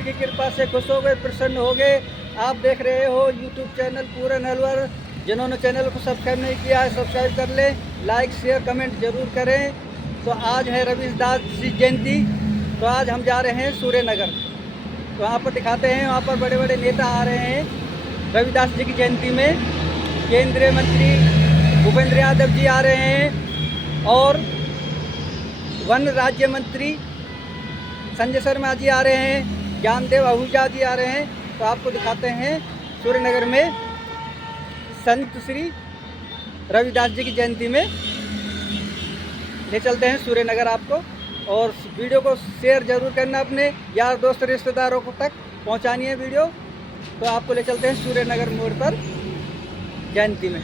ईश्वर की कृपा से खुश हो गए, प्रसन्न हो गए। आप देख रहे हो यूट्यूब चैनल पूरन अलवर। जिन्होंने चैनल को सब्सक्राइब नहीं किया है सब्सक्राइब कर लें, लाइक शेयर कमेंट जरूर करें। तो आज है रविदास जी जयंती, तो आज हम जा रहे हैं सूर्यनगर। तो वहाँ पर दिखाते हैं, वहाँ पर बड़े बड़े नेता आ रहे हैं रविदास जी की जयंती में। केंद्रीय मंत्री भूपेंद्र यादव जी आ रहे हैं और वन राज्य मंत्री संजय शर्मा जी आ रहे हैं, ज्ञानदेव आहूजा जी आ रहे हैं। तो आपको दिखाते हैं सूर्यनगर में संत श्री रविदास जी की जयंती में ले चलते हैं सूर्यनगर आपको। और वीडियो को शेयर जरूर करना, अपने यार दोस्त रिश्तेदारों को तक पहुंचानी है वीडियो। तो आपको ले चलते हैं सूर्यनगर मोड़ पर जयंती में।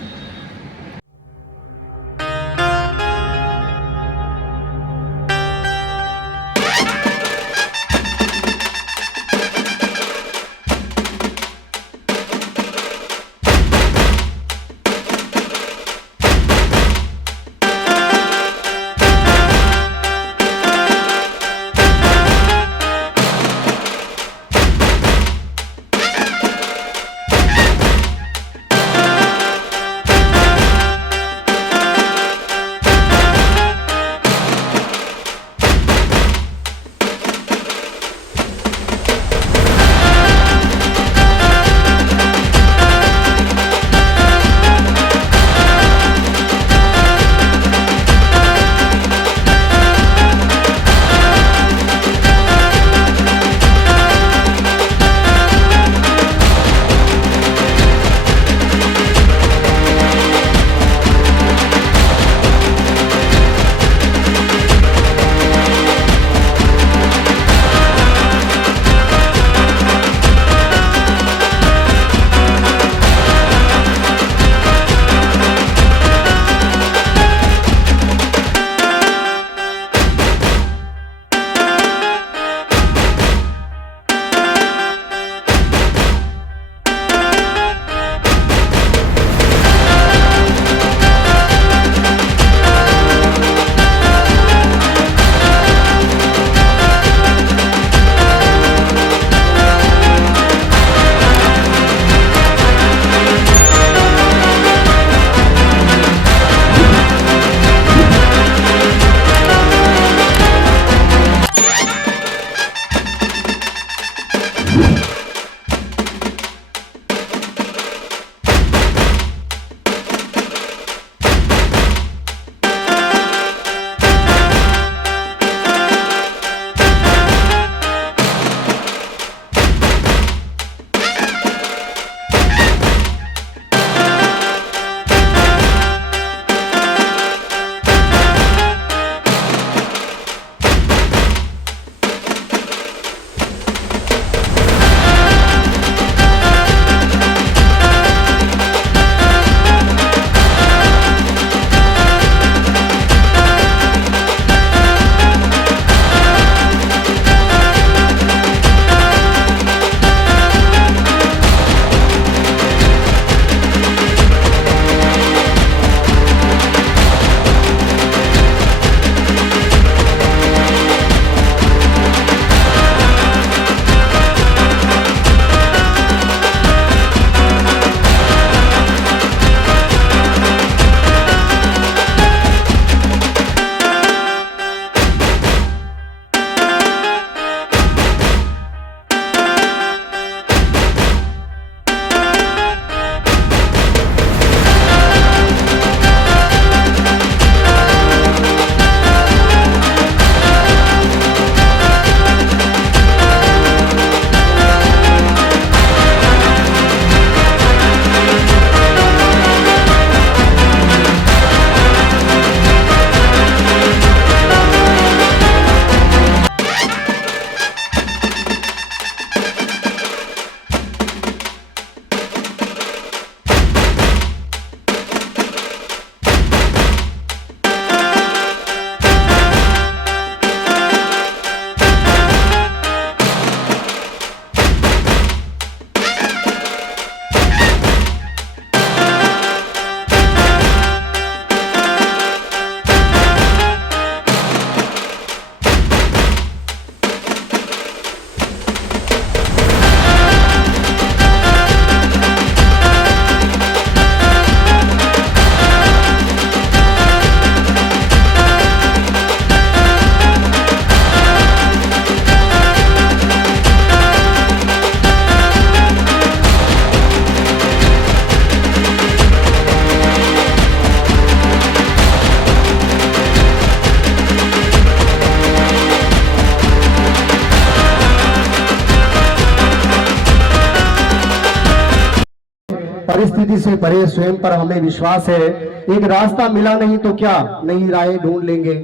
परिस्थिति से परे स्वयं पर हमें विश्वास है। एक रास्ता मिला नहीं तो क्या, नई राहें ढूंढ लेंगे।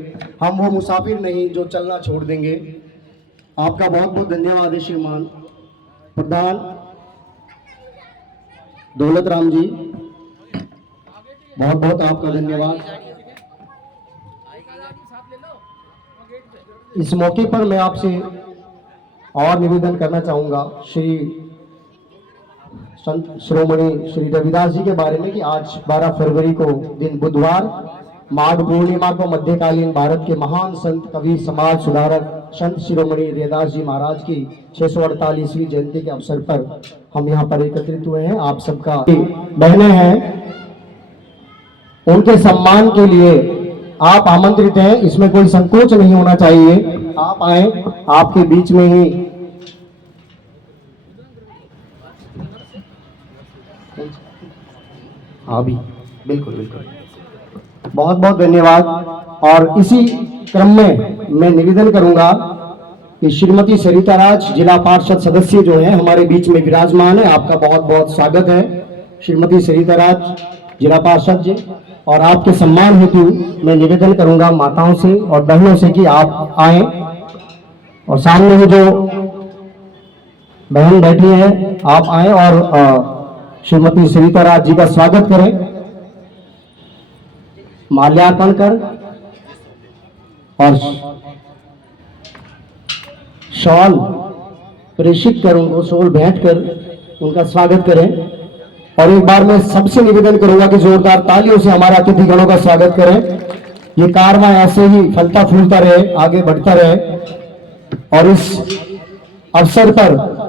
हम वो मुसाफिर नहीं जो चलना छोड़ देंगे। आपका बहुत बहुत धन्यवाद है श्रीमान प्रधान दौलत राम जी, बहुत बहुत आपका धन्यवाद। इस मौके पर मैं आपसे और निवेदन करना चाहूंगा श्री संत शिरोमणि श्री रविदास जी के बारे में कि आज 12 फरवरी को दिन बुधवार माघ पूर्णिमा को मध्यकालीन भारत के महान संत कवि समाज सुधारक संत शिरोमणि रविदास जी महाराज की 648वीं जयंती के अवसर पर हम यहाँ पर एकत्रित हुए हैं। आप सबका बहनें हैं, उनके सम्मान के लिए आप आमंत्रित हैं, इसमें कोई संकोच नहीं होना चाहिए। आप आए, आपके बीच में ही हाँ भी बिल्कुल बिल्कुल, बहुत बहुत धन्यवाद। और इसी क्रम में मैं निवेदन करूंगा कि श्रीमती सरिता राज जिला पार्षद सदस्य जो है हमारे बीच में विराजमान है। आपका बहुत बहुत स्वागत है श्रीमती सरिता राज जिला पार्षद जी। और आपके सम्मान हेतु मैं निवेदन करूंगा माताओं से और बहनों से कि आप आए और सामने ही जो बहन बैठी है आप आए और श्रीमती सरिता राज जी का स्वागत करें, माल्यार्पण कर और शॉल प्रेषित कर, उनको शॉल भेंट कर उनका स्वागत करें। और एक बार मैं सबसे निवेदन करूंगा कि जोरदार तालियों से हमारे अतिथिगणों का स्वागत करें। ये कारवां ऐसे ही फलता फूलता रहे, आगे बढ़ता रहे और इस अवसर पर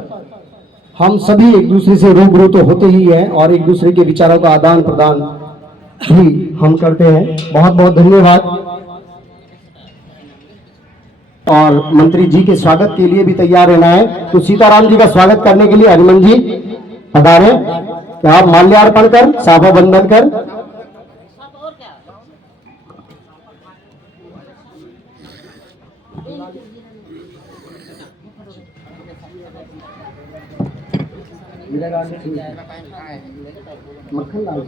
हम सभी एक दूसरे से रूबरू तो होते ही हैं और एक दूसरे के विचारों का आदान प्रदान भी हम करते हैं। बहुत बहुत धन्यवाद। और मंत्री जी के स्वागत के लिए भी तैयार रहना है, तो सीताराम जी का स्वागत करने के लिए हरिमन जी पधारे कि आप माल्यार्पण कर, साफा बंधन कर। मक्खन लाल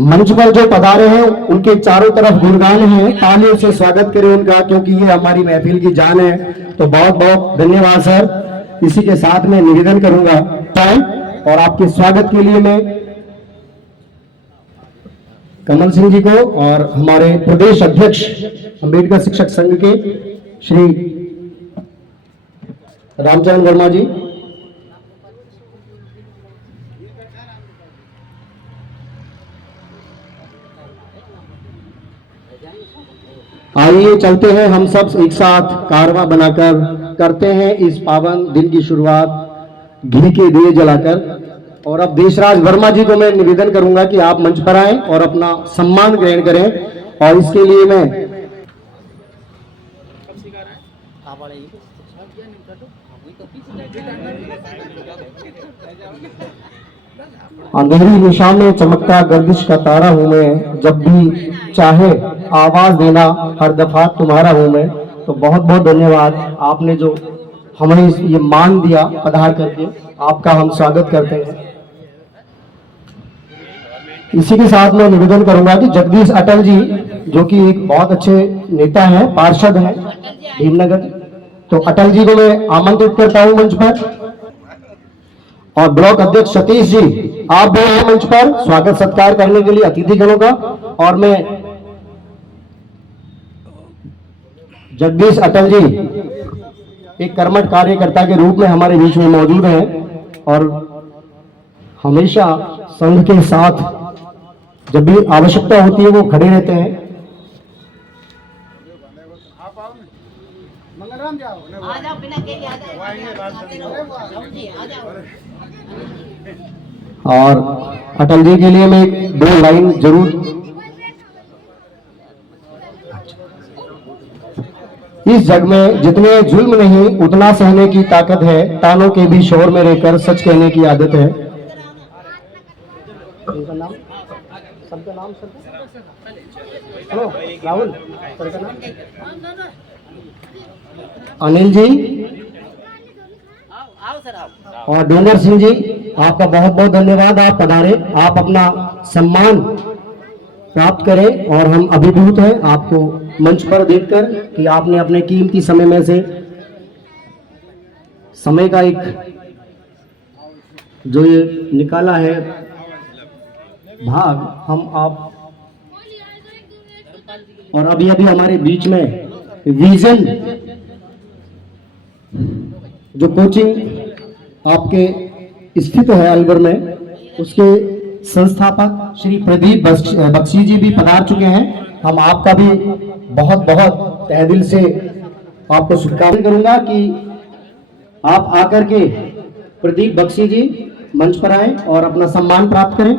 मंच पर जो पधारे हैं उनके चारों तरफ गुणगान हैं, तालियों से स्वागत करें उनका, क्योंकि ये हमारी महफिल की जान है। तो बहुत बहुत धन्यवाद सर। इसी के साथ में निवेदन करूंगा और आपके स्वागत के लिए मैं कमल सिंह जी को और हमारे प्रदेश अध्यक्ष अंबेडकर शिक्षक संघ के श्री रामचरण वर्मा जी, आइए चलते हैं हम सब एक साथ कारवां बनाकर करते हैं इस पावन दिन की शुरुआत घी के दिए जलाकर। और अब देशराज वर्मा जी को मैं निवेदन करूंगा कि आप मंच पर आएं और अपना सम्मान ग्रहण करें। और इसके लिए मैं अंधेरी निशा में चमकता गर्दिश का तारा हूं मैं, जब भी चाहे आवाज देना हर दफा तुम्हारा हूं मैं। तो बहुत बहुत धन्यवाद, आपने जो हमें ये मान दिया पधार करके, आपका हम स्वागत करते हैं। इसी के साथ मैं निवेदन करूंगा कि जगदीश अटल जी जो कि एक बहुत अच्छे नेता हैं, पार्षद हैं भीमनगर, तो अटल जी को मैं आमंत्रित करता हूं मंच पर। और ब्लॉक अध्यक्ष सतीश जी आप भी आए मंच पर स्वागत सत्कार करने के लिए अतिथिगणों का। और मैं जगदीश अटल जी एक कर्मठ कार्यकर्ता के रूप में हमारे बीच में मौजूद हैं और हमेशा संघ के साथ जब भी आवश्यकता होती है वो खड़े रहते हैं। और अटल जी के लिए मैं एक दो लाइन जरूर इस जग में जितने जुल्म नहीं उतना सहने की ताकत है, तानों के भी शोर में रहकर सच कहने की आदत है। उनका नाम, सबका नाम, हेलो राहुल सर का नाम, अनिल जी और डोंगर सिंह जी, आपका बहुत बहुत धन्यवाद। आप पधारे, आप अपना सम्मान प्राप्त करें और हम अभिभूत हैं आपको मंच पर देखकर कि आपने अपने कीमती समय में से समय का एक जो ये निकाला है भाग, हम आप और अभी अभी हमारे बीच में विजन जो कोचिंग आपके स्थित है अलवर में, उसके संस्थापक श्री प्रदीप बख्शी जी भी पधार चुके हैं। हम आपका भी बहुत बहुत तहे दिल से आपको शुभकामनाएं करूंगा कि आप आकर के प्रदीप बख्शी जी मंच पर आए और अपना सम्मान प्राप्त करें।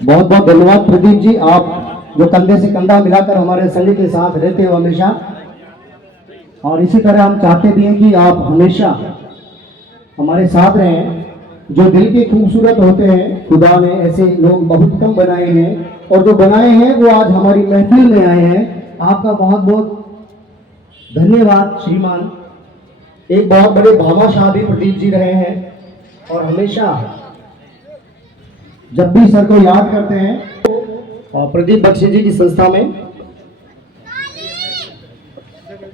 बहुत बहुत धन्यवाद प्रदीप जी, आप जो कंधे से कंधा मिलाकर हमारे संघ के साथ रहते हो हमेशा, और इसी तरह हम चाहते भी हैं कि आप हमेशा हमारे साथ रहें। जो दिल के खूबसूरत होते हैं, खुदा ने ऐसे लोग बहुत कम बनाए हैं, और जो बनाए हैं वो आज हमारी महफिल में आए हैं। आपका बहुत बहुत धन्यवाद श्रीमान। एक बहुत बड़े भामाशाह भी प्रदीप जी रहे हैं, और हमेशा जब भी सर को याद करते हैं और प्रदीप बख्शी जी की संस्था में,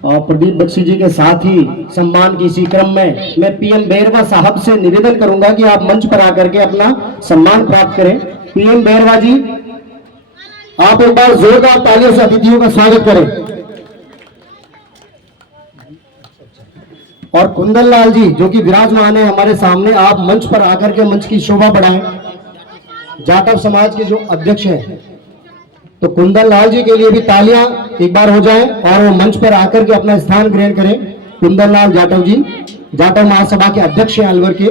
और प्रदीप बख्शी जी के साथ ही सम्मान की इसी क्रम में मैं पीएम बैरवा साहब से निवेदन करूंगा कि आप मंच पर आकर के अपना सम्मान प्राप्त करें। पीएम बैरवा जी, आप एक बार जोरदार तालियों से अतिथियों का स्वागत करें। और कुंदन लाल जी जो कि विराजमान है हमारे सामने, आप मंच पर आकर के मंच की शोभा बढ़ाएं। जाटव समाज के जो अध्यक्ष हैं, तो कुंदन लाल जी के लिए भी तालियां एक बार हो जाएं और वो मंच पर आकर के अपना स्थान ग्रहण करें। कुंदन लाल जाटव जी जाटव महासभा के अध्यक्ष हैं अलवर के,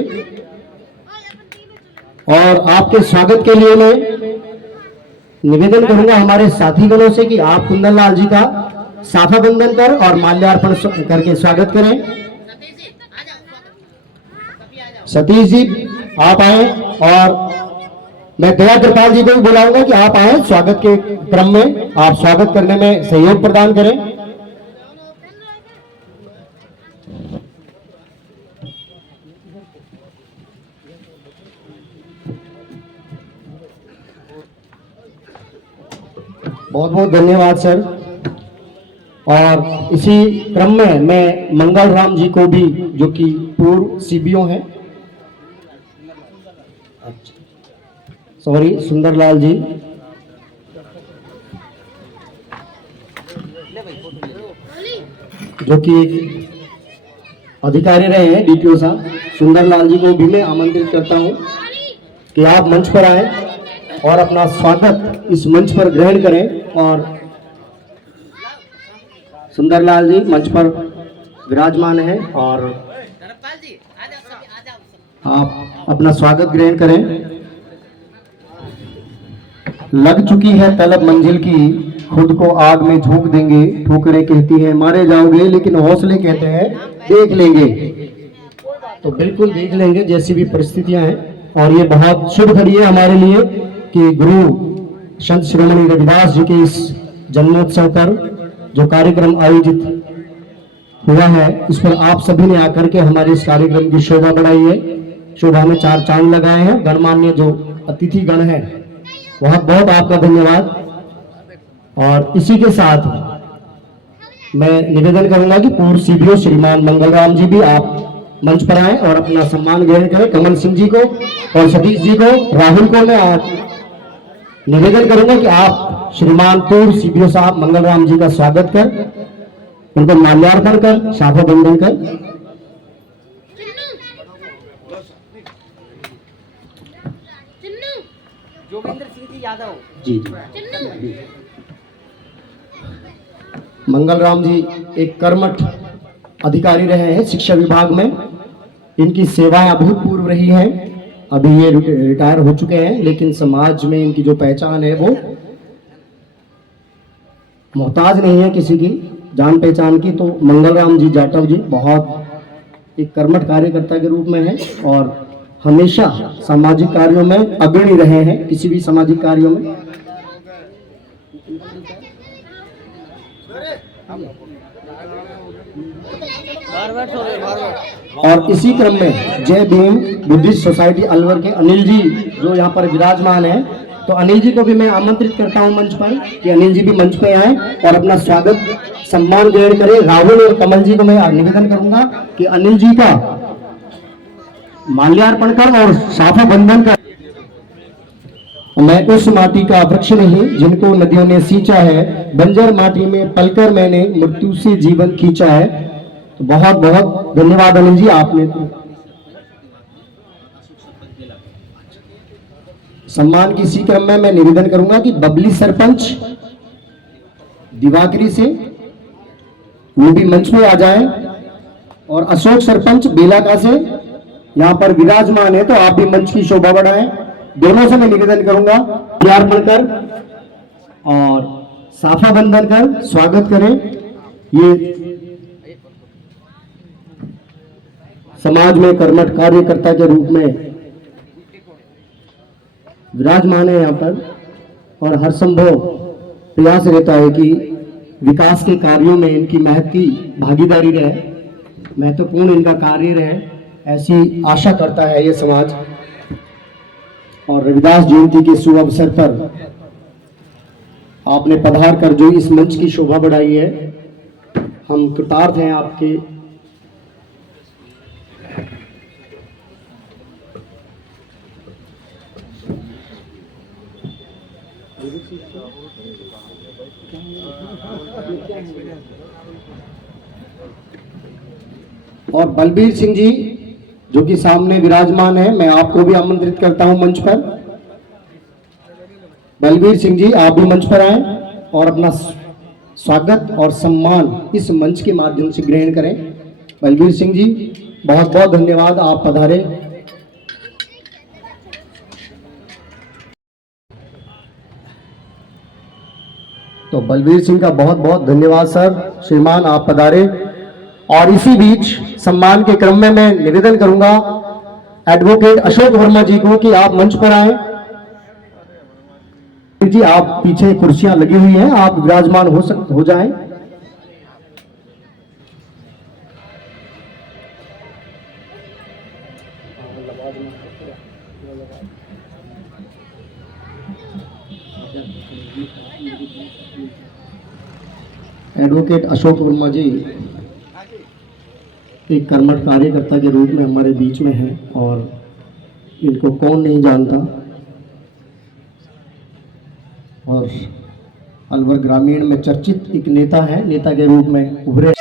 और आपके स्वागत के लिए मैं निवेदन करूंगा हमारे साथीगणों से कि आप कुंदन लाल जी का साफा बंधन कर और माल्यार्पण करके स्वागत करें। सतीश जी आप आए, और मैं दया कृपाल जी को भी बुलाऊंगा कि आप आए, स्वागत के क्रम में आप स्वागत करने में सहयोग प्रदान करें। बहुत बहुत धन्यवाद सर। और इसी क्रम में मैं मंगल राम जी को भी, जो कि पूर्व सीबीओ हैं, सॉरी सुंदरलाल जी, जो कि एक अधिकारी रहे हैं डीपीओ साहब, सुंदरलाल जी को भी मैं आमंत्रित करता हूं कि आप मंच पर आए और अपना स्वागत इस मंच पर ग्रहण करें। और सुंदरलाल जी मंच पर विराजमान हैं और आप अपना स्वागत ग्रहण करें। लग चुकी है तलब मंजिल की, खुद को आग में झोंक देंगे। ठोकरें कहती हैं मारे जाओगे, लेकिन हौसले कहते हैं देख लेंगे। तो बिल्कुल देख लेंगे जैसी भी परिस्थितियां हैं। और ये बहुत शुभ घड़ी है हमारे लिए कि गुरु संत शिरोमणि रविदास जी के इस जन्मोत्सव पर जो कार्यक्रम आयोजित हुआ है, इस पर आप सभी ने आकर के हमारे इस कार्यक्रम की शोभा बढ़ाई है। शोभा में 4 चांद लगाए हैं। गणमान्य जो अतिथि गण हैं, बहुत बहुत आपका धन्यवाद। और इसी के साथ मैं निवेदन करूंगा कि पूर्व सीबीओ श्रीमान मंगल राम जी भी आप मंच पर आए और अपना सम्मान ग्रहण करें। कमल सिंह जी को और सतीश जी को, राहुल को मैं और निवेदन करूंगा कि आप श्रीमान पूर्व सीबीओ साहब मंगल राम जी का स्वागत कर, उनको माल्यार्पण कर, साफा बंधन कर। जोगेंद्र सिंह जी यादव जी, मंगल राम जी एक कर्मठ अधिकारी रहे हैं शिक्षा विभाग में। इनकी सेवाएं अभूतपूर्व रही हैं। अभी ये रिटायर हो चुके हैं, लेकिन समाज में इनकी जो पहचान है वो मोहताज नहीं है किसी की जान पहचान की, तो मंगल राम जी जाटव जी बहुत एक कर्मठ कार्यकर्ता के रूप में है और हमेशा सामाजिक कार्यों में अग्रणी रहे हैं, किसी भी सामाजिक कार्यों में। और इसी क्रम में जय भीम बुद्धिस्ट सोसाइटी अलवर के अनिल जी जो यहाँ पर विराजमान है, तो अनिल जी को भी मैं आमंत्रित करता हूँ मंच पर कि अनिल जी भी मंच पे आए और अपना स्वागत सम्मान ग्रहण करें। राहुल और कमल जी को मैं निवेदन करूंगा कि अनिल जी का माल्यार्पण कर और साफा बंधन कर। मैं उस माटी का वृक्ष नहीं जिनको नदियों ने सींचा है, बंजर माटी में पलकर मैंने मृत्यु से जीवन खींचा है। तो बहुत बहुत धन्यवाद अनिल जी, आपने सम्मान की इसी क्रम में मैं निवेदन करूंगा कि बबली सरपंच दिवाकरी से वो भी मंच में आ जाए और अशोक सरपंच बेलाका से यहाँ पर विराजमान है, तो आप भी मंच की शोभा बढ़ाएं। दोनों से मैं निवेदन करूंगा अर्पण कर और साफा बंधन कर स्वागत करें। ये समाज में कर्मठ कार्यकर्ता के रूप में विराजमान है यहाँ पर और हर संभव प्रयास रहता है कि विकास के कार्यों में इनकी महत्व की भागीदारी रहे, महत्वपूर्ण इनका कार्य रहे, ऐसी आशा करता है ये समाज। और रविदास जयंती के शुभ अवसर पर आपने पधार कर जो इस मंच की शोभा बढ़ाई है, हम कृतार्थ हैं आपके। और बलबीर सिंह जी जो कि सामने विराजमान है, मैं आपको भी आमंत्रित करता हूं मंच पर। बलबीर सिंह जी आप भी मंच पर आए और अपना स्वागत और सम्मान इस मंच के माध्यम से ग्रहण करें। बलबीर सिंह जी बहुत बहुत धन्यवाद, आप पधारे। तो बलबीर सिंह का बहुत बहुत धन्यवाद सर, श्रीमान आप पधारे। और इसी बीच सम्मान के क्रम में मैं निवेदन करूंगा एडवोकेट अशोक वर्मा जी को कि आप मंच पर आए। जी आप पीछे कुर्सियां लगी हुई हैं, आप विराजमान हो जाएं। एडवोकेट अशोक वर्मा जी एक कर्मठ कार्यकर्ता के रूप में हमारे बीच में है और इनको कौन नहीं जानता, और अलवर ग्रामीण में चर्चित एक नेता है, नेता के रूप में उभरे।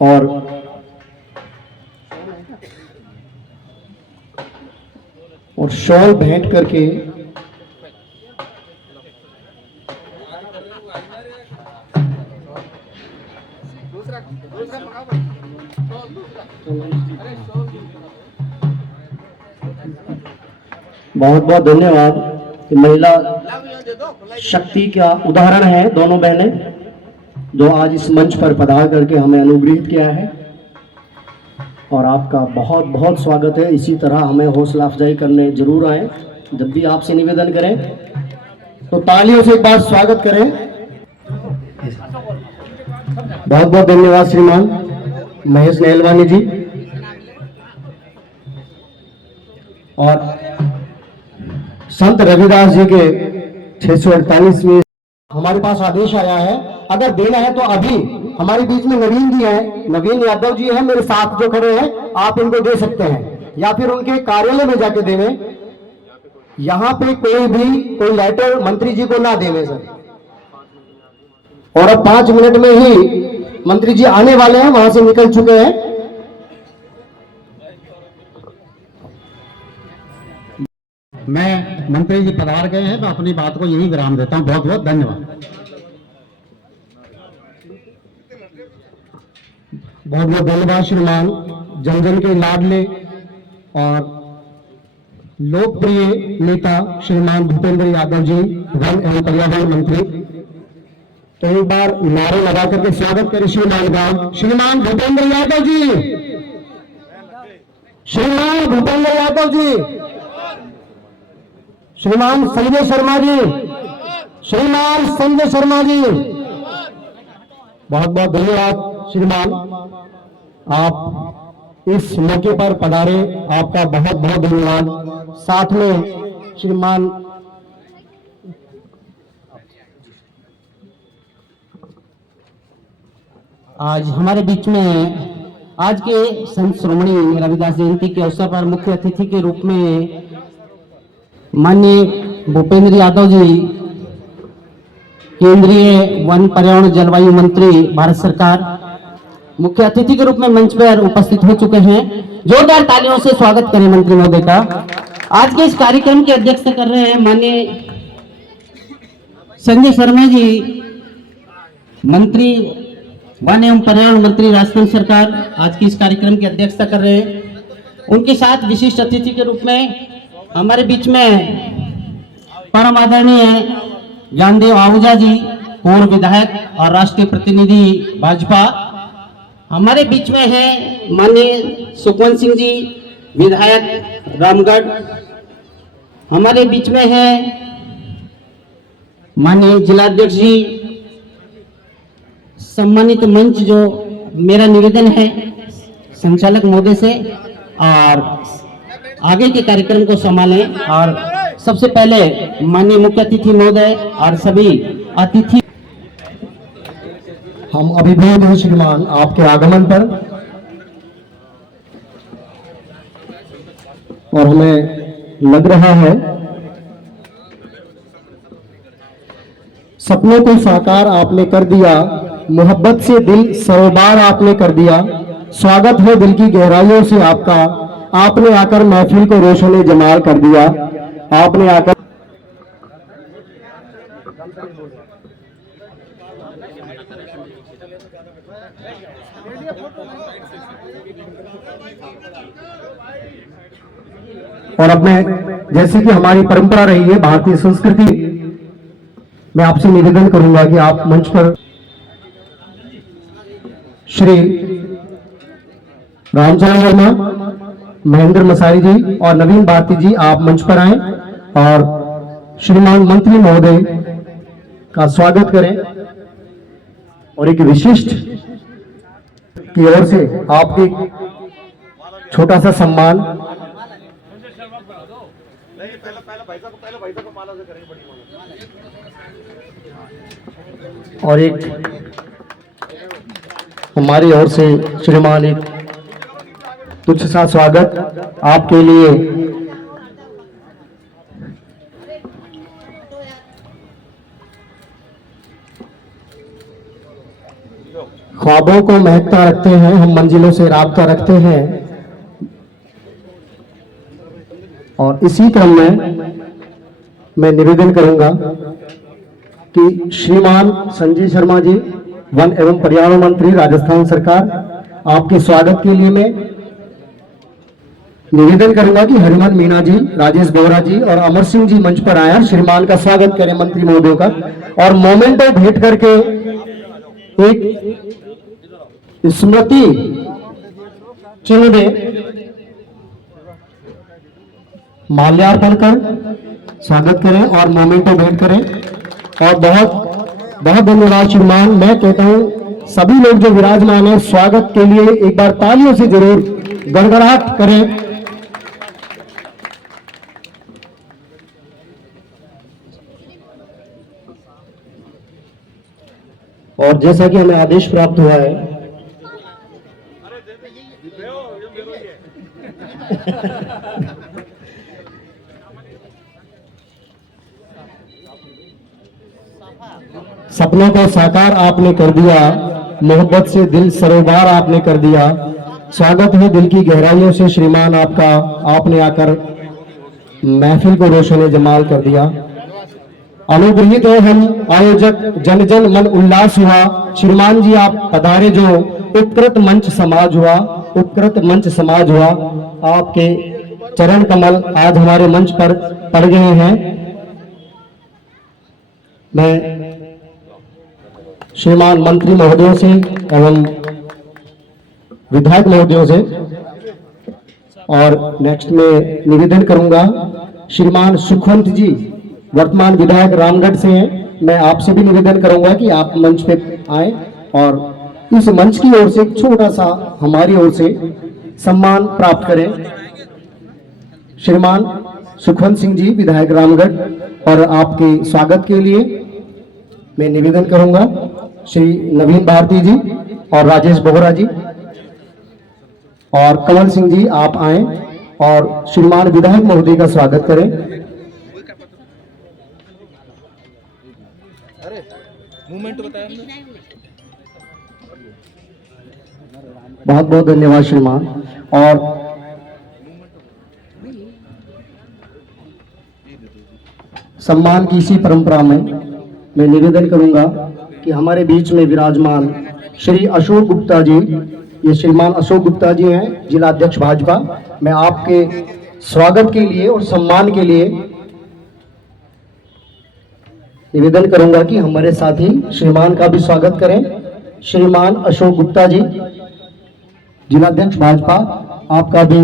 और शॉल भेंट करके बहुत बहुत धन्यवाद कि महिला शक्ति का उदाहरण है दोनों बहनें जो आज इस मंच पर पधार करके हमें अनुग्रहित किया है, और आपका बहुत बहुत स्वागत है। इसी तरह हमें हौसला अफजाई करने जरूर आए। जब भी आपसे निवेदन करें तो तालियों से एक बार स्वागत करें। बहुत बहुत धन्यवाद श्रीमान महेश नेहलवानी जी। और संत रविदास जी के 648वें हमारे पास आदेश आया है, अगर देना है तो अभी हमारे बीच में नवीन जी हैं, नवीन यादव जी हैं मेरे साथ जो खड़े हैं, आप इनको दे सकते हैं या फिर उनके कार्यालय में जाके देवे। यहाँ पे कोई लेटर मंत्री जी को ना देवे सर। और अब 5 मिनट में ही मंत्री जी आने वाले हैं, वहां से निकल चुके हैं। मैं मंत्री जी पधार गए हैं, मैं अपनी बात को यही विराम देता हूं। बहुत बहुत धन्यवाद। बहुत बहुत धन्यवाद श्रीमान जन जन के लाडले और लोकप्रिय नेता श्रीमान भूपेंद्र यादव जी, वन एवं पर्यावरण मंत्री। तो एक बार नारे लगा करके स्वागत करें श्रीमान भूपेंद्र यादव जी, श्रीमान भूपेंद्र यादव जी, श्रीमान संजय शर्मा जी, श्रीमान संजय शर्मा जी। बहुत बहुत धन्यवाद श्रीमान, आप इस मौके पर पधारे, आपका बहुत बहुत धन्यवाद। साथ में श्रीमान आज हमारे बीच में आज के संत श्रोमणी रविदास जयंती के अवसर पर मुख्य अतिथि के रूप में माननीय भूपेंद्र यादव जी, केंद्रीय वन पर्यावरण जलवायु मंत्री भारत सरकार, मुख्य अतिथि के रूप में मंच पर उपस्थित हो चुके हैं। जोरदार तालियों से स्वागत करें मंत्री महोदय का। आज के इस कार्यक्रम की अध्यक्षता कर रहे हैं माननीय संजय शर्मा जी, मंत्री वन एवं पर्यावरण मंत्री राजस्थान सरकार आज की इस कार्यक्रम की अध्यक्षता कर रहे हैं। उनके साथ विशिष्ट अतिथि के रूप में हमारे बीच में परम आदरणीय ज्ञानदेव आहूजा जी, पूर्व विधायक और राष्ट्रीय प्रतिनिधि भाजपा। हमारे बीच में है माननीय सुखवंत सिंह जी, विधायक रामगढ़। हमारे बीच में है माननीय जिलाध्यक्ष जी। सम्मानित मंच, जो मेरा निवेदन है संचालक महोदय से और आगे के कार्यक्रम को संभालें। और सबसे पहले माननीय मुख्य अतिथि महोदय और सभी अतिथि, हम अभिभूत हैं श्रीमान आपके आगमन पर, और हमें लग रहा है सपनों को साकार आपने कर दिया, मोहब्बत से दिल सरोबार आपने कर दिया। स्वागत है दिल की गहराइयों से आपका, आपने आकर महफिल को रोशने जमाल कर दिया। आपने आकर और अब मैं, जैसे कि हमारी परंपरा रही है भारतीय संस्कृति, मैं आपसे निवेदन करूंगा कि आप मंच पर श्री रामचरण वर्मा, महेंद्र मसारी जी और नवीन भारती जी आप मंच पर आएं और श्रीमान मंत्री महोदय का स्वागत करें। और एक विशिष्ट की ओर से आपके छोटा सा सम्मान और एक हमारी ओर से श्रीमान एक तुच्छ सा स्वागत आपके लिए। ख्वाबों को महकता रखते हैं हम, मंजिलों से राब्ता रखते हैं। और इसी क्रम में मैं निवेदन करूंगा कि श्रीमान संजय शर्मा जी, वन एवं पर्यावरण मंत्री राजस्थान सरकार, आपके स्वागत के लिए मैं निवेदन करूंगा कि हरिमन मीणा जी, राजेश बोहरा जी और अमर सिंह जी मंच पर आए, श्रीमान का स्वागत करें मंत्री महोदय का, और मोमेंटो भेंट करके एक स्मृति चिन्ह में माल्यार्पण कर स्वागत करें और मोमेंटो भेंट करें। और बहुत बहुत धन्यवाद श्रीमान। मैं कहता हूं सभी लोग जो विराजमान हैं, स्वागत के लिए एक बार तालियों से जरूर गड़गड़ाहट करें। और जैसा कि हमें आदेश प्राप्त हुआ है सपनों को साकार आपने कर दिया, मोहब्बत से दिल सरोबार आपने कर दिया। स्वागत है दिल की गहराइयों से श्रीमान आपका, आपने आकर महफिल को रोशने जमाल कर दिया। अनुग्रहित है हम आयोजक, जन जन मन उल्लास हुआ। श्रीमान जी आप पधारे, जो उत्कृत मंच समाज हुआ, उत्कृत मंच समाज हुआ। आपके चरण कमल आज हमारे मंच पर पड़ गए हैं। मैं श्रीमान मंत्री महोदयों से एवं विधायक महोदयों से और नेक्स्ट में निवेदन करूंगा श्रीमान सुखवंत जी, वर्तमान विधायक रामगढ़ से हैं। मैं आपसे भी निवेदन करूंगा कि आप मंच पे आए और इस मंच की ओर से एक छोटा सा हमारी ओर से सम्मान प्राप्त करें। श्रीमान सुखवंत सिंह जी, विधायक रामगढ़, और आपके स्वागत के लिए मैं निवेदन करूंगा श्री नवीन भारती जी और राजेश बोहरा जी और कमल सिंह जी आप आए और श्रीमान विधायक महोदय का स्वागत करें। बहुत बहुत धन्यवाद श्रीमान। और सम्मान की इसी परंपरा में मैं निवेदन करूंगा कि हमारे बीच में विराजमान श्री अशोक गुप्ता जी, ये श्रीमान अशोक गुप्ता जी हैं, जिला अध्यक्ष भाजपा। मैं आपके स्वागत के लिए और सम्मान के लिए निवेदन करूंगा कि हमारे साथी श्रीमान का भी स्वागत करें। श्रीमान अशोक गुप्ता जी, जिला अध्यक्ष भाजपा, आपका भी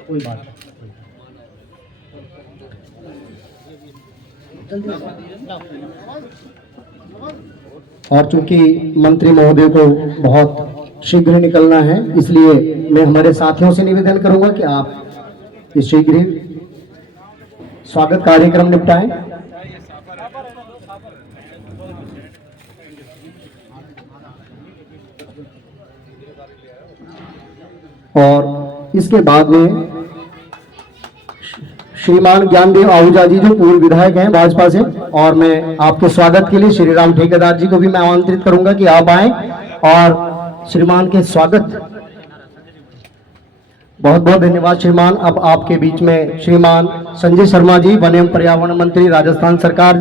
कोई बात नहीं। और चूंकि मंत्री महोदय को बहुत शीघ्र निकलना है, इसलिए मैं हमारे साथियों से निवेदन करूंगा कि आप इस शीघ्र स्वागत कार्यक्रम निपटाएं। और इसके बाद में श्रीमान ज्ञानदेव आहूजा जी, जो पूर्व विधायक हैं भाजपा से, और मैं आपके स्वागत के लिए श्री राम ठेकेदार जी को भी मैं आमंत्रित करूंगा कि आप आए और श्रीमान के स्वागत। बहुत बहुत धन्यवाद श्रीमान। अब आपके बीच में श्रीमान संजय शर्मा जी, वन एवं पर्यावरण मंत्री, राजस्थान सरकार,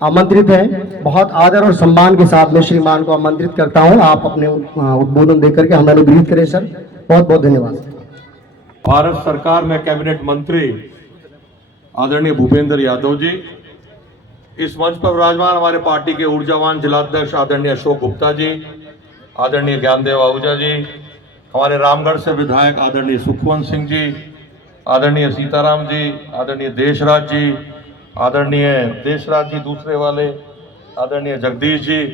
आमंत्रित हैं। बहुत आदर और सम्मान के साथ में श्रीमान को आमंत्रित करता हूं। आप अपने उद्बोधन देकर के हमें अनुग्रहित करें सर। बहुत बहुत धन्यवाद। भारत सरकार में कैबिनेट मंत्री आदरणीय भूपेंद्र यादव जी, इस मंच पर विराजमान हमारे पार्टी के ऊर्जावान जिलाध्यक्ष आदरणीय अशोक गुप्ता जी, आदरणीय ज्ञानदेव आहूजा जी, हमारे रामगढ़ से विधायक आदरणीय सुखवंत सिंह जी, आदरणीय सीताराम जी, आदरणीय देशराज जी, आदरणीय देशराज जी दूसरे वाले, आदरणीय जगदीश जी,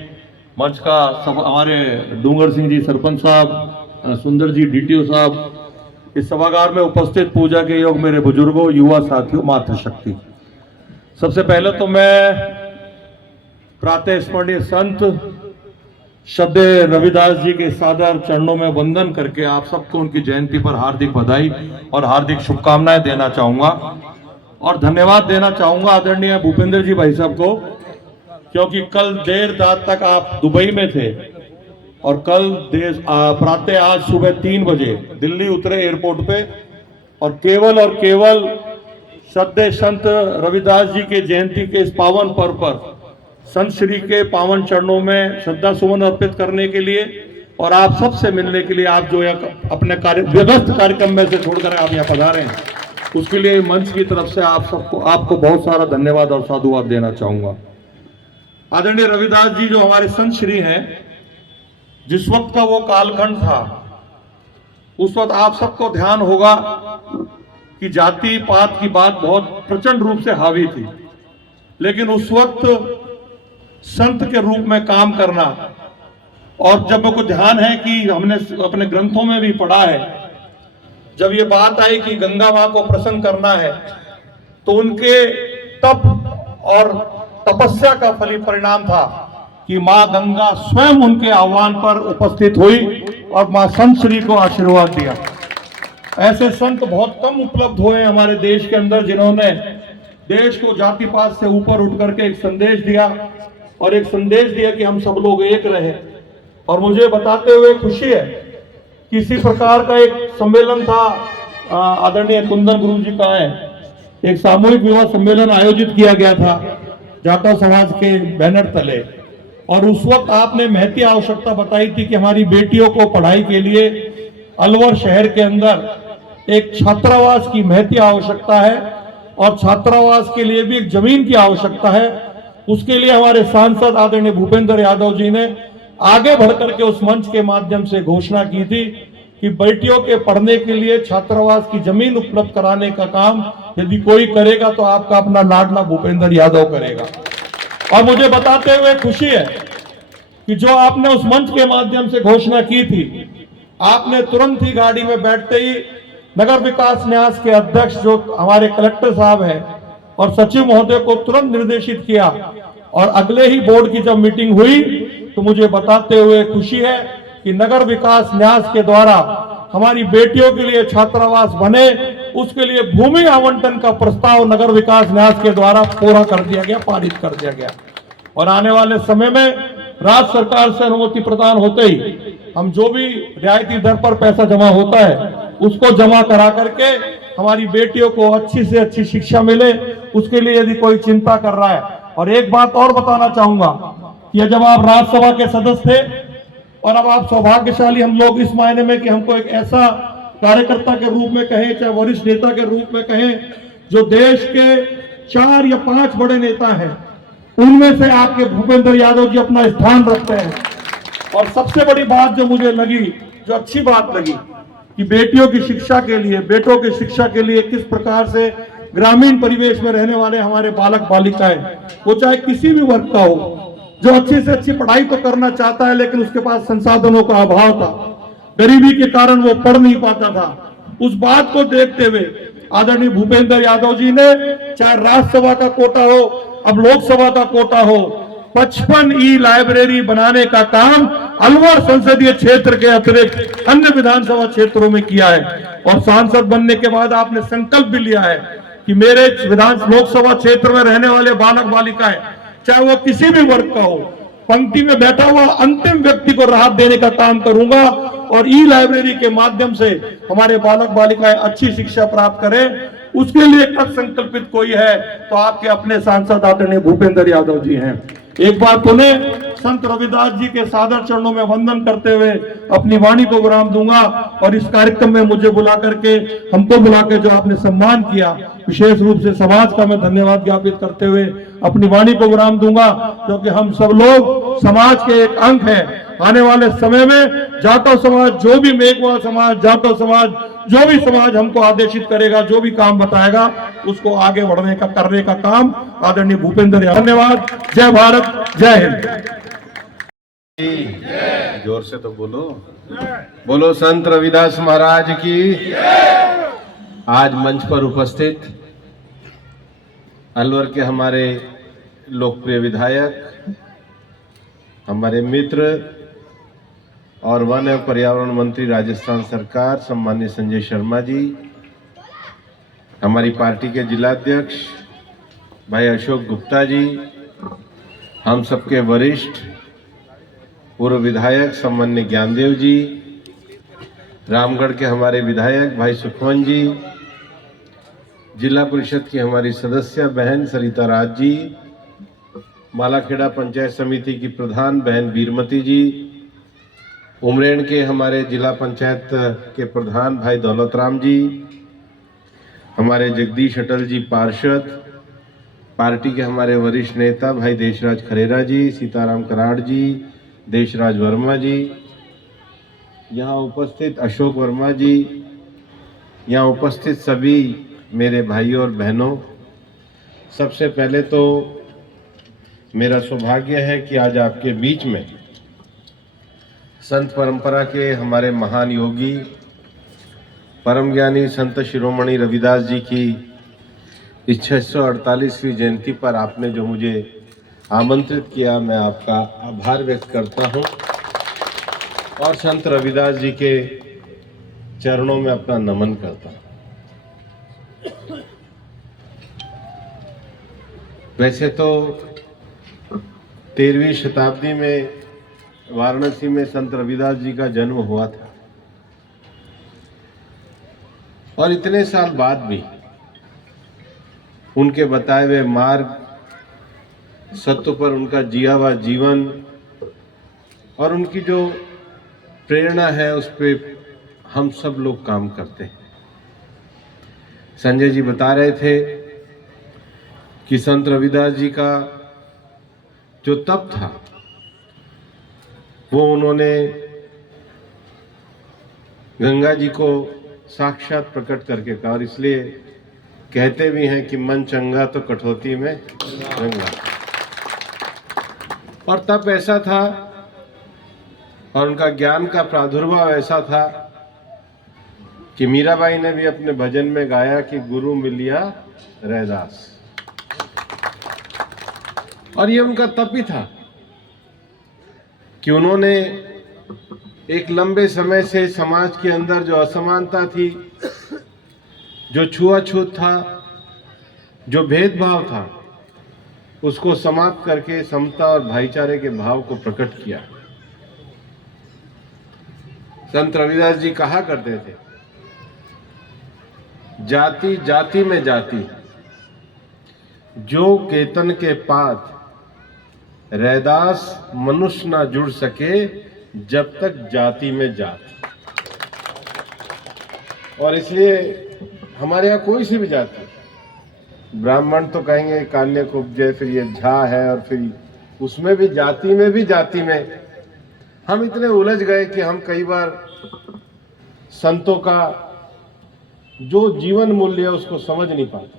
मंच का सब, हमारे डूंगर सिंह जी सरपंच साहब, सुंदर जी डीटीओ साहब, इस सभागार में उपस्थित पूजा के योग मेरे बुजुर्गों, युवा साथियों, मातृशक्ति। सबसे पहले तो मैं प्रातः स्मरणीय संत श्रद्धेय रविदास जी के सादर चरणों में वंदन करके आप सबको उनकी जयंती पर हार्दिक बधाई और हार्दिक शुभकामनाएं देना चाहूंगा और धन्यवाद देना चाहूंगा आदरणीय भूपेंद्र जी भाई साहब को, क्योंकि कल देर रात तक आप दुबई में थे और कल प्रातः आज सुबह 3 बजे दिल्ली उतरे एयरपोर्ट पे और केवल श्रद्धेय संत रविदास जी के जयंती के इस पावन पर्व पर संत श्री के पावन चरणों में श्रद्धा सुमन अर्पित करने के लिए और आप सबसे मिलने के लिए, आप जो अपने व्यस्त कार्यक्रम में से छोड़कर आप यहाँ पधारे हैं, उसके लिए मंच की तरफ से आपको बहुत सारा धन्यवाद और साधुवाद देना चाहूंगा। आदरणीय रविदास जी जो हमारे संत श्री हैं, जिस वक्त का वो कालखंड था, उस वक्त आप सबको ध्यान होगा कि जाति पात की बात बहुत प्रचंड रूप से हावी थी, लेकिन उस वक्त संत के रूप में काम करना, और जब मेरे को ध्यान है कि हमने अपने ग्रंथों में भी पढ़ा है, जब ये बात आई कि गंगा मां को प्रसन्न करना है, तो उनके तप और तपस्या का फली परिणाम था कि मां गंगा स्वयं उनके आह्वान पर उपस्थित हुई और मां संत श्री को आशीर्वाद दिया। ऐसे संत बहुत कम उपलब्ध हुए हमारे देश के अंदर, जिन्होंने देश को जाति पात से ऊपर उठ करके एक संदेश दिया और एक संदेश दिया कि हम सब लोग एक रहे। और मुझे बताते हुए खुशी है कि इसी प्रकार का एक सम्मेलन था, आदरणीय कुंदन गुरु जी का है, एक सामूहिक विवाह सम्मेलन आयोजित किया गया था जाटव समाज के बैनर तले, और उस वक्त आपने महती आवश्यकता बताई थी कि हमारी बेटियों को पढ़ाई के लिए अलवर शहर के अंदर एक छात्रावास की महती आवश्यकता है और छात्रावास के लिए भी एक जमीन की आवश्यकता है। उसके लिए हमारे सांसद आदरणीय भूपेंद्र यादव जी ने आगे बढ़कर के उस मंच के माध्यम से घोषणा की थी कि बेटियों के पढ़ने के लिए छात्रावास की जमीन उपलब्ध कराने का काम यदि कोई करेगा तो आपका अपना लाडला भूपेंद्र यादव करेगा। और मुझे बताते हुए खुशी है कि जो आपने उस मंच के माध्यम से घोषणा की थी, आपने तुरंत ही गाड़ी में बैठते ही नगर विकास न्यास के अध्यक्ष जो हमारे कलेक्टर साहब हैं और सचिव महोदय को तुरंत निर्देशित किया, और अगले ही बोर्ड की जब मीटिंग हुई तो मुझे बताते हुए खुशी है कि नगर विकास न्यास के द्वारा हमारी बेटियों के लिए छात्रावास बने, उसके लिए भूमि आवंटन का प्रस्ताव नगर विकास न्यास के द्वारा पूरा कर दिया गया, पारित कर दिया गया। और आने वाले समय में राज्य सरकार से अनुमति प्रदान होते ही हम जो भी रियायती दर पर पैसा जमा होता है उसको जमा करा करके हमारी बेटियों को अच्छी से अच्छी शिक्षा मिले, उसके लिए यदि कोई चिंता कर रहा है और एक बात और बताना चाहूंगा कि जब आप राज्यसभा के सदस्य थे और अब आप सौभाग्यशाली हम लोग इस मायने में कि हमको एक ऐसा कार्यकर्ता के रूप में कहें, चाहे वरिष्ठ नेता के रूप में कहें, जो देश के 4 या 5 बड़े नेता हैं, उनमें से आपके भूपेंद्र यादव जी अपना स्थान रखते हैं। और सबसे बड़ी बात जो मुझे लगी, जो अच्छी बात लगी, कि बेटियों की शिक्षा के लिए, बेटों की शिक्षा के लिए किस प्रकार से ग्रामीण परिवेश में रहने वाले हमारे बालक बालिकाएं, वो चाहे किसी भी वर्ग का हो, जो अच्छी से अच्छी पढ़ाई तो करना चाहता है लेकिन उसके पास संसाधनों का अभाव था, गरीबी के कारण वो पढ़ नहीं पाता था, उस बात को देखते हुए आदरणीय भूपेंद्र यादव जी ने, चाहे राज्यसभा का कोटा हो, अब लोकसभा का कोटा हो, 55 ई लाइब्रेरी बनाने का काम अलवर संसदीय क्षेत्र के अतिरिक्त अन्य विधानसभा क्षेत्रों में किया है। और सांसद बनने के बाद आपने संकल्प भी लिया है कि मेरे लोकसभा क्षेत्र में रहने वाले बालक बालिकाएं, चाहे वो किसी भी वर्ग का हो, पंक्ति में बैठा हुआ अंतिम व्यक्ति को राहत देने का काम करूंगा और ई लाइब्रेरी के माध्यम से हमारे बालक बालिकाएं अच्छी शिक्षा प्राप्त करें। उसके लिए कृत संकल्पित कोई है तो आपके अपने सांसद आदरणीय भूपेंद्र यादव जी हैं। एक बार पुनः संत रविदास जी के सादर चरणों में वंदन करते हुए अपनी वाणी को विराम दूंगा और इस कार्यक्रम में मुझे बुला करके, हमको बुला के जो आपने सम्मान किया, विशेष रूप से समाज का मैं धन्यवाद ज्ञापित करते हुए अपनी वाणी को विराम दूंगा, क्योंकि हम सब लोग समाज के एक अंग हैं। आने वाले समय में जाटव समाज, जो भी मेघवाल समाज, जाटव समाज, जो भी समाज हमको आदेशित करेगा, जो भी काम बताएगा, उसको आगे बढ़ने का, करने का काम आदरणीय भूपेंद्र यादव। धन्यवाद। जय भारत, जय हिंद। जोर से तो बोलो, बोलो संत रविदास महाराज की। आज मंच पर उपस्थित अलवर के हमारे लोकप्रिय विधायक, हमारे मित्र और वन एवं पर्यावरण मंत्री राजस्थान सरकार सम्माननीय संजय शर्मा जी, हमारी पार्टी के जिलाध्यक्ष भाई अशोक गुप्ता जी, हम सबके वरिष्ठ पूर्व विधायक सम्माननीय ज्ञानदेव जी, रामगढ़ के हमारे विधायक भाई सुखमन जी, जिला परिषद की हमारी सदस्य बहन सरिता राज जी, मालाखेड़ा पंचायत समिति की प्रधान बहन वीरमती जी, उमरेण के हमारे जिला पंचायत के प्रधान भाई दौलत राम जी, हमारे जगदीश अटल जी पार्षद, पार्टी के हमारे वरिष्ठ नेता भाई देशराज खरेरा जी, सीताराम कराड़ जी, देशराज वर्मा जी, यहाँ उपस्थित अशोक वर्मा जी, यहाँ उपस्थित सभी मेरे भाइयों और बहनों, सबसे पहले तो मेरा सौभाग्य है कि आज आपके बीच में संत परंपरा के हमारे महान योगी परम ज्ञानी संत शिरोमणि रविदास जी की इस 648वीं जयंती पर आपने जो मुझे आमंत्रित किया, मैं आपका आभार व्यक्त करता हूं और संत रविदास जी के चरणों में अपना नमन करता हूं। वैसे तो 13वीं शताब्दी में वाराणसी में संत रविदास जी का जन्म हुआ था और इतने साल बाद भी उनके बताए हुए मार्ग, सत्य पर उनका जिया हुआ जीवन और उनकी जो प्रेरणा है, उस पे हम सब लोग काम करते हैं। संजय जी बता रहे थे कि संत रविदास जी का जो तप था वो उन्होंने गंगा जी को साक्षात प्रकट करके कहा और इसलिए कहते भी हैं कि मन चंगा तो कठौती में गंगा। और तप ऐसा था और उनका ज्ञान का प्रादुर्भाव ऐसा था कि मीराबाई ने भी अपने भजन में गाया कि गुरु मिलिया रैदास, और ये उनका तप ही था कि उन्होंने एक लंबे समय से समाज के अंदर जो असमानता थी, जो छुआछूत था, जो भेदभाव था, उसको समाप्त करके समता और भाईचारे के भाव को प्रकट किया। संत रविदास जी कहा करते थे, जाति जाति में जाति, जो केतन के पात रैदास मनुष्य ना जुड़ सके जब तक जाति में जात। और इसलिए हमारे यहाँ कोई सी भी जाति, ब्राह्मण तो कहेंगे कान्य कुब्जे, फिर ये झा है, और फिर उसमें भी जाति में हम इतने उलझ गए कि हम कई बार संतों का जो जीवन मूल्य है उसको समझ नहीं पाते।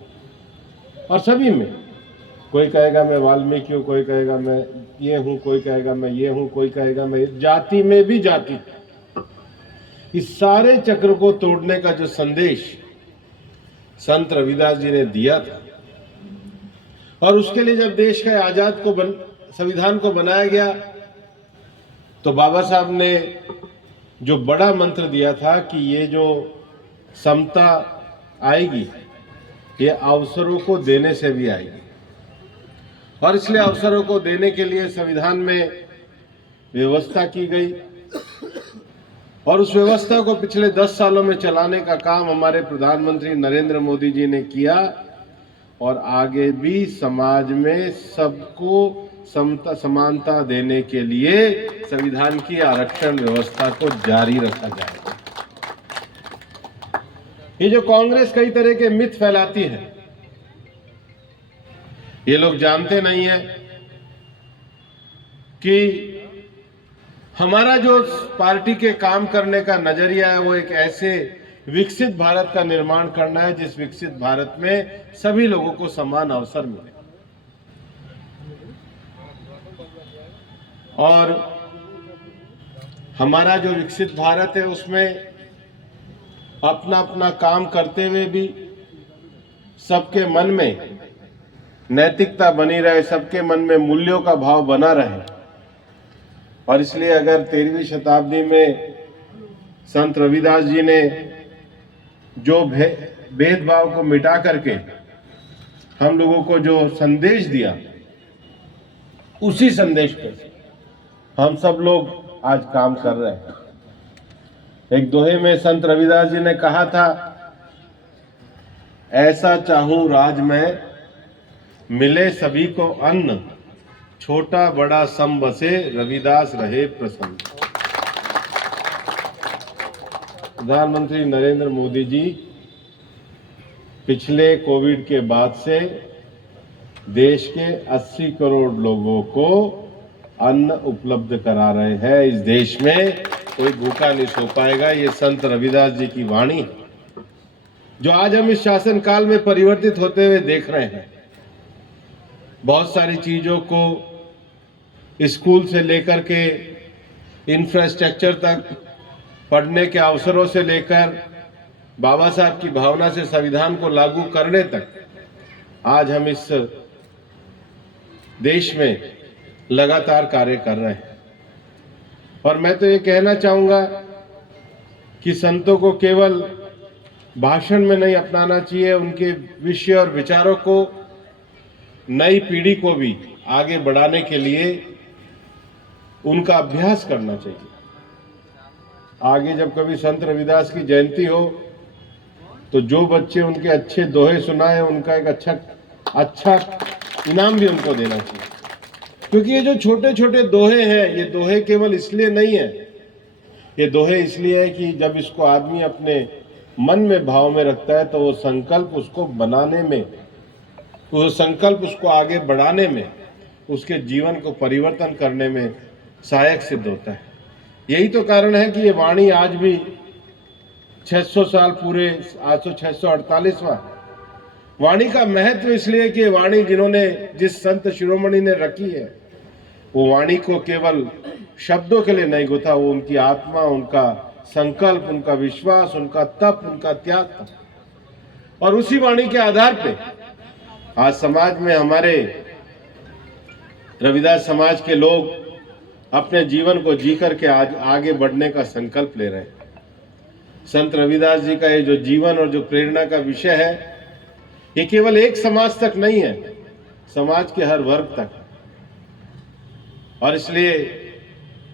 और सभी में कोई कहेगा मैं वाल्मीकि हूँ, कोई कहेगा मैं ये हूँ, कोई कहेगा मैं ये हूँ, कोई कहेगा मैं, जाति में भी जाति। इस सारे चक्र को तोड़ने का जो संदेश संत रविदास जी ने दिया था, और उसके लिए जब देश के आजाद को संविधान को बनाया गया तो बाबा साहब ने जो बड़ा मंत्र दिया था कि ये जो समता आएगी ये अवसरों को देने से भी आएगी। और इसलिए अवसरों को देने के लिए संविधान में व्यवस्था की गई, और उस व्यवस्था को पिछले 10 सालों में चलाने का काम हमारे प्रधानमंत्री नरेंद्र मोदी जी ने किया, और आगे भी समाज में सबको समता समानता देने के लिए संविधान की आरक्षण व्यवस्था को जारी रखा जाएगा। ये जो कांग्रेस कई तरह के मिथ फैलाती है, ये लोग जानते नहीं है कि हमारा जो पार्टी के काम करने का नजरिया है वो एक ऐसे विकसित भारत का निर्माण करना है जिस विकसित भारत में सभी लोगों को समान अवसर मिले। और हमारा जो विकसित भारत है उसमें अपना अपना काम करते हुए भी सबके मन में नैतिकता बनी रहे, सबके मन में मूल्यों का भाव बना रहे। और इसलिए अगर 13वीं शताब्दी में संत रविदास जी ने जो भेदभाव को मिटा करके हम लोगों को जो संदेश दिया, उसी संदेश पे हम सब लोग आज काम कर रहे हैं। एक दोहे में संत रविदास जी ने कहा था, ऐसा चाहूं राज में मिले सभी को अन्न, छोटा बड़ा सम बसे रविदास रहे प्रसन्न। प्रधानमंत्री नरेंद्र मोदी जी पिछले कोविड के बाद से देश के 80 करोड़ लोगों को अन्न उपलब्ध करा रहे हैं। इस देश में कोई भूखा नहीं सो पाएगा। ये संत रविदास जी की वाणी जो आज हम इस शासन काल में परिवर्तित होते हुए देख रहे हैं। बहुत सारी चीजों को स्कूल से लेकर के इंफ्रास्ट्रक्चर तक, पढ़ने के अवसरों से लेकर बाबा साहब की भावना से संविधान को लागू करने तक, आज हम इस देश में लगातार कार्य कर रहे हैं। और मैं तो ये कहना चाहूंगा कि संतों को केवल भाषण में नहीं अपनाना चाहिए, उनके विषय और विचारों को नई पीढ़ी को भी आगे बढ़ाने के लिए उनका अभ्यास करना चाहिए। आगे जब कभी संत रविदास की जयंती हो तो जो बच्चे उनके अच्छे दोहे सुनाए उनका एक अच्छा इनाम भी उनको देना चाहिए। क्योंकि ये जो छोटे छोटे दोहे हैं, ये दोहे केवल इसलिए नहीं है, ये दोहे इसलिए है कि जब इसको आदमी अपने मन में भाव में रखता है तो वो संकल्प उसको बनाने में, वो संकल्प उसको आगे बढ़ाने में, उसके जीवन को परिवर्तन करने में सहायक सिद्ध होता है। यही तो कारण है कि ये वाणी आज भी 600 साल पूरे, आज तो 648वां वाणी का महत्व इसलिए कि वाणी जिन्होंने, जिस संत शिरोमणि ने रखी है, वो वाणी को केवल शब्दों के लिए नहीं गुथा, वो उनकी आत्मा, उनका संकल्प, उनका विश्वास, उनका तप, उनका त्याग था। और उसी वाणी के आधार पे आज समाज में हमारे रविदास समाज के लोग अपने जीवन को जी करके आज आगे बढ़ने का संकल्प ले रहे हैं। संत रविदास जी का ये जो जीवन और जो प्रेरणा का विषय है, ये केवल एक समाज तक नहीं है, समाज के हर वर्ग तक। और इसलिए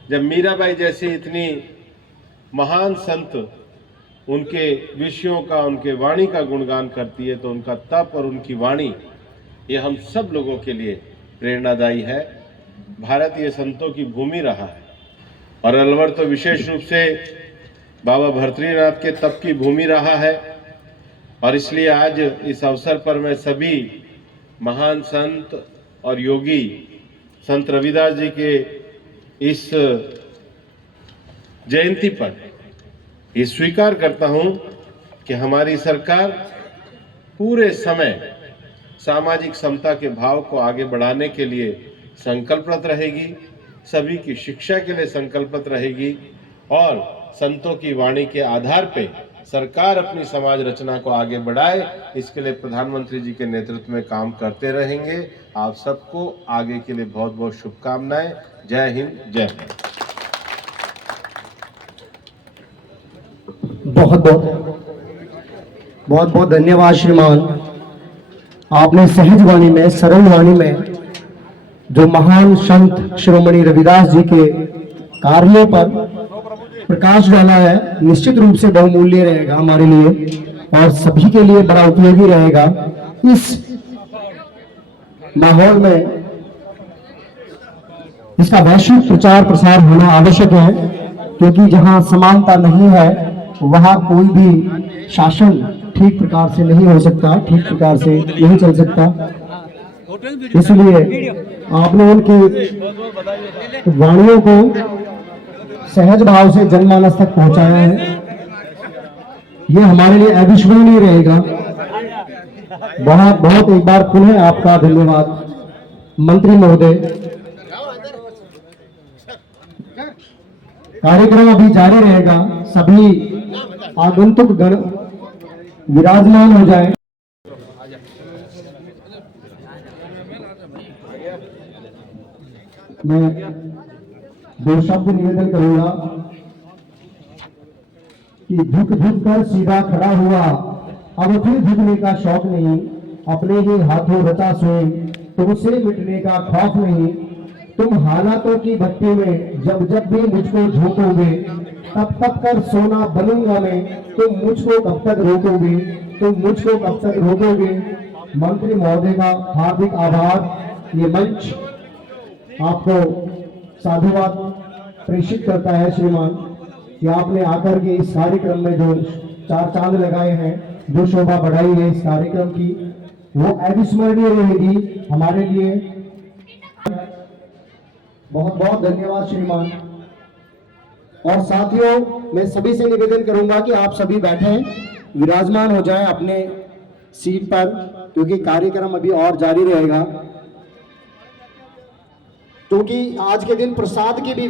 जब मीराबाई जैसी इतनी महान संत उनके विषयों का, उनके वाणी का गुणगान करती है तो उनका तप और उनकी वाणी ये हम सब लोगों के लिए प्रेरणादायी है। भारत ये संतों की भूमि रहा है और अलवर तो विशेष रूप से बाबा भर्तृनाथ के तप की भूमि रहा है। और इसलिए आज इस अवसर पर मैं सभी महान संत और योगी संत रविदास जी के इस जयंती पर ये स्वीकार करता हूं कि हमारी सरकार पूरे समय सामाजिक समता के भाव को आगे बढ़ाने के लिए संकल्परत रहेगी, सभी की शिक्षा के लिए संकल्पित रहेगी और संतों की वाणी के आधार पे सरकार अपनी समाज रचना को आगे बढ़ाए, इसके लिए प्रधानमंत्री जी के नेतृत्व में काम करते रहेंगे। आप सबको आगे के लिए बहुत बहुत शुभकामनाएं। जय हिंद, जय हिंद। बहुत बहुत धन्यवाद श्रीमान। आपने सहज वाणी में, सरल वाणी में जो महान संत श्रोमणी रविदास जी के कार्यों पर प्रकाश डाला है, निश्चित रूप से बहुमूल्य रहेगा हमारे लिए और सभी के लिए बड़ा उपयोगी रहेगा। इस माहौल में इसका वैश्विक प्रचार प्रसार होना आवश्यक है, क्योंकि जहां समानता नहीं है वहां कोई भी शासन ठीक प्रकार से नहीं हो सकता, ठीक प्रकार से नहीं चल सकता। इसलिए आपने उनकी वाणियों को सहज भाव से जनमानस तक पहुंचाया है, ये हमारे लिए अविस्मरणीय रहेगा। बहुत बहुत एक बार पुनः आपका धन्यवाद मंत्री महोदय। कार्यक्रम अभी जारी रहेगा, सभी आगंतुक गण विराजमान हो जाए। मैं दो शब्द निवेदन करूंगा कि झुक झुक कर सीधा खड़ा हुआ, अब फिर झुकने का शौक नहीं, अपने ही हाथों रचा सोए तुमसे मिटने का खौफ नहीं। तुम हालातों की भट्टी में जब जब भी मुझको झोंकोगे, तब तब कर सोना बनूंगा मैं। तुम मुझको कब तक रोकोगे, तुम मुझको कब तक रोकोगे। मंत्री महोदय का हार्दिक आभार। ये मंच आपको साधुवाद प्रेषित करता है श्रीमान, कि आपने आकर के इस कार्यक्रम में जो चार चांद लगाए हैं, जो शोभा बढ़ाई है इस कार्यक्रम की, वो अविस्मरणीय रहेगी हमारे लिए। बहुत बहुत धन्यवाद श्रीमान। और साथियों, मैं सभी से निवेदन करूंगा कि आप सभी बैठे विराजमान हो जाएं अपने सीट पर, क्योंकि कार्यक्रम अभी और जारी रहेगा। क्योंकि आज के दिन प्रसाद की भी